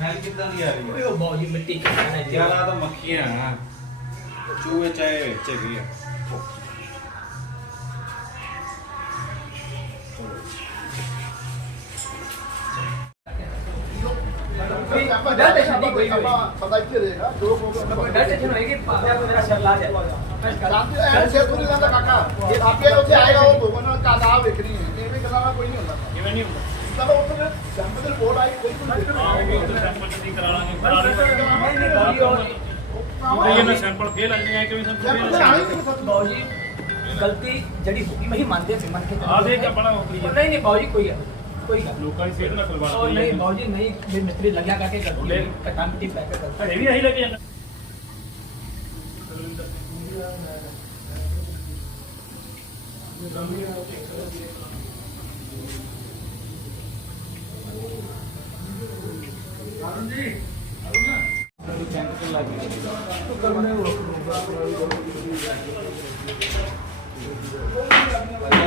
Smell ਕਿੱਦਾਂ ਦੀ ਆ ਰਹੀ ਓਏ ਉਹ ਬਹੁਤ ਜੀ ਮਿੱਟੀ ਕਿੱਥੇ ਹੈ ਜੀ ਯਾਰ ਆ ਤਾਂ ਮੱਖੀਆਂ ਆ ਚੂਹੇ ਚਾਹੇ ਵਿੱਚ ਹੈਗੇ ਆ। ਆਪਾਂ ਡਰ ਟੈਨਸ਼ਨ ਨਹੀਂ ਕੋਈ ਵੀ। ਆਪਾਂ ਪਤਾ ਇੱਥੇ ਰਹੇਗਾ ਜੋ ਕੋਈ ਡਰ ਟੈਨਸ਼ਨ ਹੋਏਗੀ ਪਾਪਿਆ ਕੋ ਮੇਰਾ ਸਿਰ ਲਾ ਜਾਏ ਰਾਤੀ ਐ ਸੇ ਪੂਰੀ ਦਾ ਕਾਕਾ। ਇਹ ਆਪੇ ਉੱਥੇ ਆਏਗਾ ਉਹ ਭੋਗਨ ਨਾਲ ਕਾਦਾ ਵੇਖਣੀ ਹੈ। ਐਵੇਂ ਗੱਲਾਂ ਨਾਲ ਕੋਈ ਨਹੀਂ ਹੁੰਦਾ। ਕਿਵੇਂ ਨਹੀਂ ਹੁੰਦਾ। ਚਲੋ ਉੱਥੇ ਜੰਮ ਦੇ ਰਿਪੋਰਟ ਆਈ ਕੋਈ ਕੋਈ ਸੈਂਪਲ ਜਦੀ ਕਰਾ ਲਾਂਗੇ ਕਰਾ ਲਾਂਗੇ ਨਹੀਂ ਨਹੀਂ ਬਾਜੀ ਉਹ ਤੇ ਇਹਨਾਂ ਸੈਂਪਲ ਫੇਲ ਲੱਗ ਜਾਏ ਕਿਵੇਂ ਸੈਂਪਲ ਜੰਮ ਫੇਲ ਦੇ ਆਈ ਲੱਗ ਕੋਈ ਸੱਚ ਬਾਜੀ ਗਲਤੀ ਜਿਹੜੀ ਹੋ ਗਈ ਮੈਂ ਹੀ ਮੰਨਦੇ ਸੀ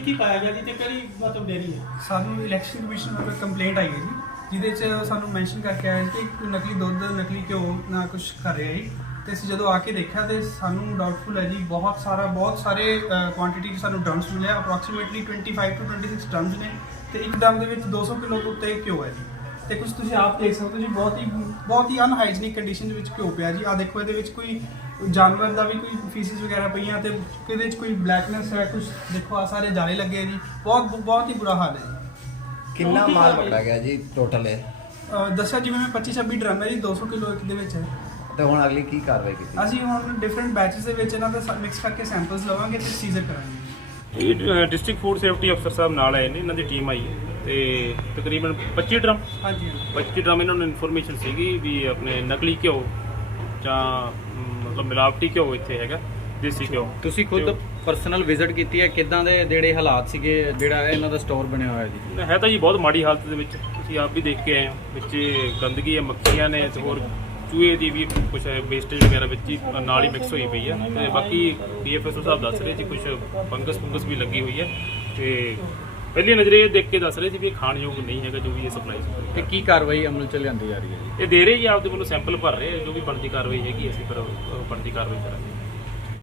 ਕੀ ਪਾਇਆ ਗਿਆ ਜੀ ਤੇ ਕਿਹੜੀ ਮਤਲਬ ਡੇਰੀ ਹੈ? ਸਾਨੂੰ ਇਲੈਕਸ਼ਨ ਕਮਿਸ਼ਨ ਵੱਲੋਂ ਕੰਪਲੇਂਟ ਆਈ ਹੈ ਜੀ, ਜਿਹਦੇ 'ਚ ਸਾਨੂੰ ਮੈਂਸ਼ਨ ਕਰਕੇ ਆਇਆ ਸੀ ਕਿ ਕੋਈ ਨਕਲੀ ਦੁੱਧ, ਨਕਲੀ ਘਿਓ ਨਾ ਕੁਝ ਕਰ ਰਿਹਾ ਜੀ। ਤੇ ਅਸੀਂ ਜਦੋਂ ਆ ਕੇ ਦੇਖਿਆ ਤੇ ਸਾਨੂੰ ਡਾਊਟਫੁਲ ਹੈ ਜੀ, ਬਹੁਤ ਸਾਰਾ, ਬਹੁਤ ਸਾਰੇ ਕੁਆਂਟੀਟੀ ਸਾਨੂੰ ਡਰਮਸ ਮਿਲਿਆ ਅਪਰੋਕਸੀਮੇਟਲੀ 25 ਤੋਂ 26 ਡਰਮਸ ਨੇ ਤੇ ਇੱਕ ਡਰਮ ਦੇ ਵਿੱਚ 200 ਕਿਲੋ ਤੋਂ ਉੱਤੇ ਘਿਓ ਹੈ ਜੀ। ਤੇ ਕੁਝ ਤੁਸੀਂ ਆਪ ਦੇਖ ਸਕਦੇ ਹੋ ਜੀ ਬਹੁਤ ਹੀ ਬਹੁਤ ਹੀ ਅਨਹਾਈਜੀਨਿਕ ਕੰਡੀਸ਼ਨ ਦੇ ਵਿੱਚ ਘਿਓ ਪਿਆ ਜੀ। ਆ ਦੇਖੋ ਇਹਦੇ ਵਿੱਚ ਕੋਈ ਜਾਨਵਰ ਦਾ ਵੀ ਕੋਈ ਫੀਸਿਸ ਵਗੈਰਾ ਪਈਆਂ ਤੇ ਇਹਦੇ ਵਿੱਚ ਕੋਈ ਬਲੈਕਨੈਸ ਹੈ ਕੁਝ ਦੇਖੋ ਆ ਸਾਰੇ ਜਾਲੇ ਲੱਗੇ ਆ ਜੀ। ਬਹੁਤ ਬਹੁਤ ਹੀ ਬੁਰਾ ਹਾਲ ਹੈ ਜੀ। ਕਿੰਨਾ ਮਾਲ ਪਕੜਾ ਗਿਆ ਜੀ ਟੋਟਲ ਇਹ? ਅਹ ਦੱਸਿਆ ਜਿਵੇਂ ਮੈਂ 25 26 ਡਰਮ ਹੈ ਜੀ 200 ਕਿਲੋ ਇੱਕ ਦੇ ਵਿੱਚ ਹੈ। ਤੇ ਹੁਣ ਅਗਲੀ ਕੀ ਕਾਰਵਾਈ ਕੀਤੀ? ਅਸੀਂ ਹੁਣ ਡਿਫਰੈਂਟ ਬੈਚਸ ਦੇ ਵਿੱਚ ਇਹਨਾਂ ਦਾ ਮਿਕਸ ਕਰਕੇ ਸੈਂਪਲਸ ਲਵਾਂਗੇ ਤੇ ਸੀਜ਼ਰ ਕਰਾਂਗੇ। ਇਹ ਡਿਸਟ੍ਰਿਕਟ ਫੂਡ ਸੇਫਟੀ ਅਫਸਰ ਸਾਹਿਬ ਨਾਲ ਆਏ ਨੇ ਇਹਨਾਂ ਦੀ ਟੀਮ ਆਈ ਹੈ। ਤੇ ਤਕਰੀਬਨ 25 ਡਰਮ। ਹਾਂਜੀ ਹਾਂਜੀ। 25 ਡਰਮ ਇਹਨਾਂ ਨੂੰ ਇਨਫੋਰਮੇਸ਼ਨ ਸੀਗੀ ਵੀ ਆਪਣੇ ਨਕਲੀ ਘਿਓ ਜਾਂ ਮਤਲਬ ਮਿਲਾਵਟੀ ਘਿਓ ਇੱਥੇ ਹੈਗਾ ਦੇਸੀ ਘਿਓ। ਤੁਸੀਂ ਖੁਦ ਪਰਸਨਲ ਵਿਜ਼ਿਟ ਕੀਤੀ ਹੈ? ਕਿਦਾਂ ਦੇ ਜਿਹੜੇ ਹਾਲਾਤ ਸੀਗੇ? ਜਿਹੜਾ ਇਹਨਾਂ ਦਾ ਸਟੋਰ ਬਣਿਆ ਹੋਇਆ ਜੀ? ਹੈ ਤਾਂ ਜੀ ਬਹੁਤ ਮਾੜੀ ਹਾਲਤ ਦੇ ਵਿੱਚ। ਤੁਸੀਂ ਆਪ ਵੀ ਦੇਖ ਕੇ ਆਏ ਹੋ। ਵਿੱਚ ਗੰਦਗੀ ਹੈ ਮੱਖੀਆਂ ਨੇ ਤੇ ਹੋਰ ਚੂਹੇ ਦੀ ਵੀ ਕੁਝ ਵੇਸਟੇਜ ਵਗੈਰਾ ਵਿੱਚ ਹੀ ਨਾਲ ਹੀ ਮਿਕਸ ਹੋਈ ਪਈ ਹੈ। ਤੇ ਬਾਕੀ ਡੀਐਫਐਸ ਸਾਹਿਬ ਦੱਸ ਰਹੇ ਸੀ ਕੁਝ ਫੰਗਸ ਫੰਗਸ ਵੀ ਲੱਗੀ ਹੋਈ ਹੈ। ਤੇ ਪਹਿਲੀ ਨਜ਼ਰੇ ਇਹ ਦੇਖ ਕੇ ਦੱਸ ਰਹੇ ਸੀ ਵੀ ਇਹ ਖਾਣ ਯੋਗ ਨਹੀਂ ਹੈਗਾ ਜੋ ਵੀ ਇਹ ਸਪਲਾਈ ਤੇ ਕੀ ਕਾਰਵਾਈ ਅਮਲ ਚ ਲਿਆਂਦੀ ਜਾ ਰਹੀ ਹੈ ਜੀ? ਇਹ ਦੇ ਰਹੇ ਜੀ ਆਪਦੇ ਵੱਲੋਂ ਸੈਂਪਲ ਭਰ ਰਹੇ ਆ, ਜੋ ਵੀ ਬਣਦੀ ਕਾਰਵਾਈ ਹੈਗੀ ਅਸੀਂ ਉਹ ਬਣਦੀ ਕਾਰਵਾਈ ਕਰਾਂਗੇ।